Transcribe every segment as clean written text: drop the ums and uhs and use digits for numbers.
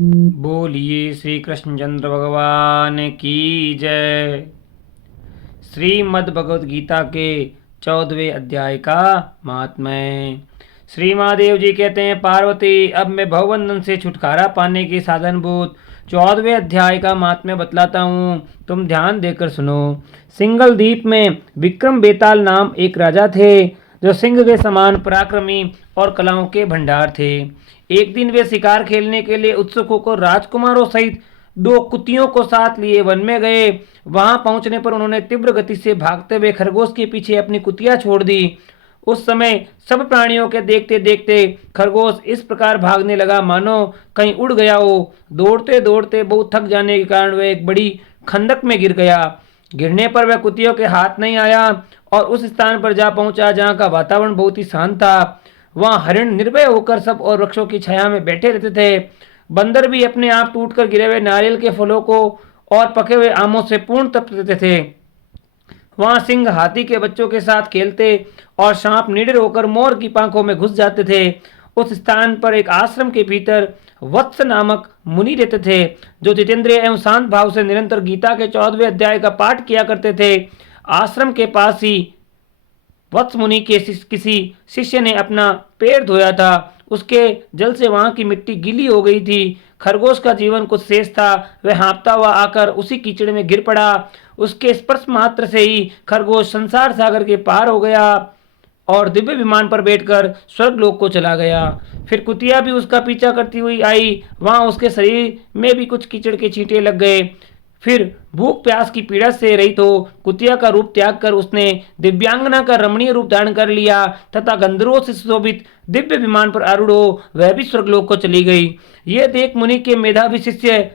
बोलिए श्री कृष्णचंद्र भगवान की जय। श्रीमद् भगवद गीता के 14वें अध्याय का महात्म्य। श्री महादेव जी कहते हैं, पार्वती अब मैं भवबंधन से छुटकारा पाने के साधनभूत 14वें अध्याय का महात्म्य बतलाता हूँ, तुम ध्यान देकर सुनो। सिंगल द्वीप में विक्रम बेताल नाम एक राजा थे, जो सिंह के समान पराक्रमी और कलाओं के भंडार थे। एक दिन वे शिकार खेलने के लिए उत्सुक होकर राजकुमारों सहित 2 कुतियों को साथ लिए वन में गए। वहां पहुंचने पर उन्होंने तीव्र गति से भागते हुए खरगोश के पीछे अपनी कुतिया छोड़ दी। उस समय सब प्राणियों के देखते देखते खरगोश इस प्रकार भागने लगा मानो कहीं उड़ गया हो। दौड़ते दौड़ते बहुत थक जाने के कारण वह एक बड़ी खंदक में गिर गया। गिरने पर वह कुतियों के हाथ नहीं आया और उस स्थान पर जा पहुंचा जहां का वातावरण बहुत ही शांत था। वहां हरिण निर्भय होकर सब और वृक्षों की छाया में बैठे रहते थे। बंदर भी अपने आप टूटकर गिरे हुए नारियल के फलों को और पके हुए आमों से पूर्ण तृप्त रहते थे। वहां सिंह हाथी के बच्चों के साथ खेलते और सांप निडर होकर मोर की पांखों में घुस जाते थे। उस स्थान पर एक आश्रम के भीतर वत्स नामक मुनि रहते थे, जो जितेंद्रिय एवं शांत भाव से निरंतर गीता के 14वें अध्याय का पाठ किया करते थे। आश्रम के पास ही वत्स मुनि के किसी शिष्य ने अपना पैर धोया था। उसके जल से वहां की मिट्टी गीली हो गई थी। खरगोश का जीवन कुछ शेष था, वह हाँफता हुआ आकर उसी कीचड़ में गिर पड़ा। उसके स्पर्श मात्र से ही खरगोश संसार सागर के पार हो गया और दिव्य विमान पर बैठकर स्वर्गलोक को चला गया। फिर कुतिया भी उसका पीछा करती हुई आई। वहां उसके शरीर में भी कुछ कीचड़ के छींटे लग गए। फिर भूख प्यास की पीड़ा से रही तो कुतिया का रूप त्याग कर उसने दिव्यांगना का रमणीय रूप धारण कर लिया तथा गंधर्वों से सुशोभित दिव्य विमान पर आरूढ़ हो वह भी स्वर्गलोक को चली गई। यह देख मुनि के मेधावी शिष्य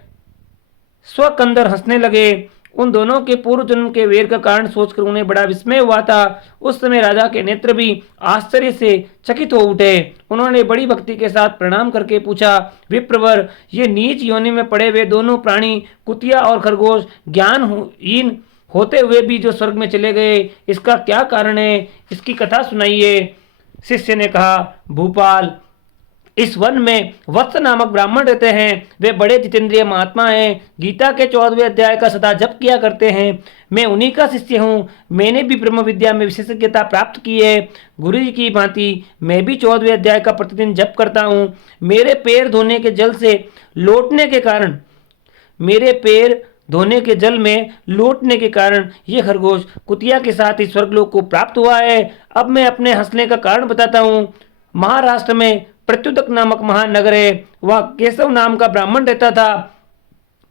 स्वकंदर हंसने लगे। उन दोनों के पूर्व जन्म के वेर का कारण सोचकर उन्हें बड़ा विस्मय हुआ था। उस समय राजा के नेत्र भी आश्चर्य से चकित हो उठे। उन्होंने बड़ी भक्ति के साथ प्रणाम करके पूछा, विप्रवर, ये नीच योनि में पड़े हुए दोनों प्राणी कुतिया और खरगोश ज्ञानहीन होते हुए भी जो स्वर्ग में चले गए, इसका क्या कारण है? इसकी कथा सुनाइए। शिष्य ने कहा, भूपाल, इस वन में वत्स नामक ब्राह्मण रहते हैं। वे बड़े जितेंद्रिय महात्मा हैं, गीता के 14वें अध्याय का सदा जप किया करते हैं। मैं उन्हीं का शिष्य हूँ। मैंने भी ब्रह्म विद्या में विशेषज्ञता प्राप्त की है। गुरु जी की भांति मैं भी 14वें अध्याय का प्रतिदिन जप करता हूँ। मेरे पैर धोने के जल से लौटने के कारण मेरे पैर धोने के जल में लौटने के कारण ये खरगोश कुतिया के साथ ही स्वर्गलोक को प्राप्त हुआ है। अब मैं अपने हंसने का कारण बताता हूँ। महाराष्ट्र में प्रत्युदक नामक महान नगर है। वह केशव नाम का ब्राह्मण रहता था,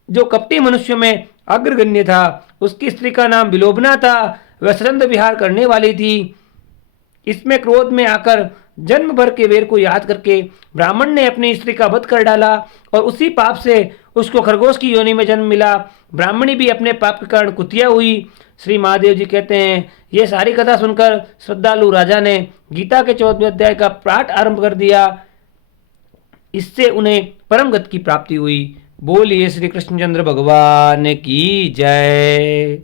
जो कपटी मनुष्य में अग्रगण्य था। उसकी स्त्री का नाम विलोबना था। वह सरंद विहार करने वाली थी। इसमें क्रोध में आकर जन्म भर के वेर को याद करके ब्राह्मण ने अपनी स्त्री का वध कर डाला और उसी पाप से उसको खरगोश की योनि में जन्म मिला। ब्राह्मणी भी अपने पाप के कारण कुतिया हुई। श्री महादेव जी कहते हैं, ये सारी कथा सुनकर श्रद्धालु राजा ने गीता के 14वें अध्याय का पाठ आरंभ कर दिया। इससे उन्हें परम गति की प्राप्ति हुई। बोलिए श्री कृष्णचंद्र भगवान की जय।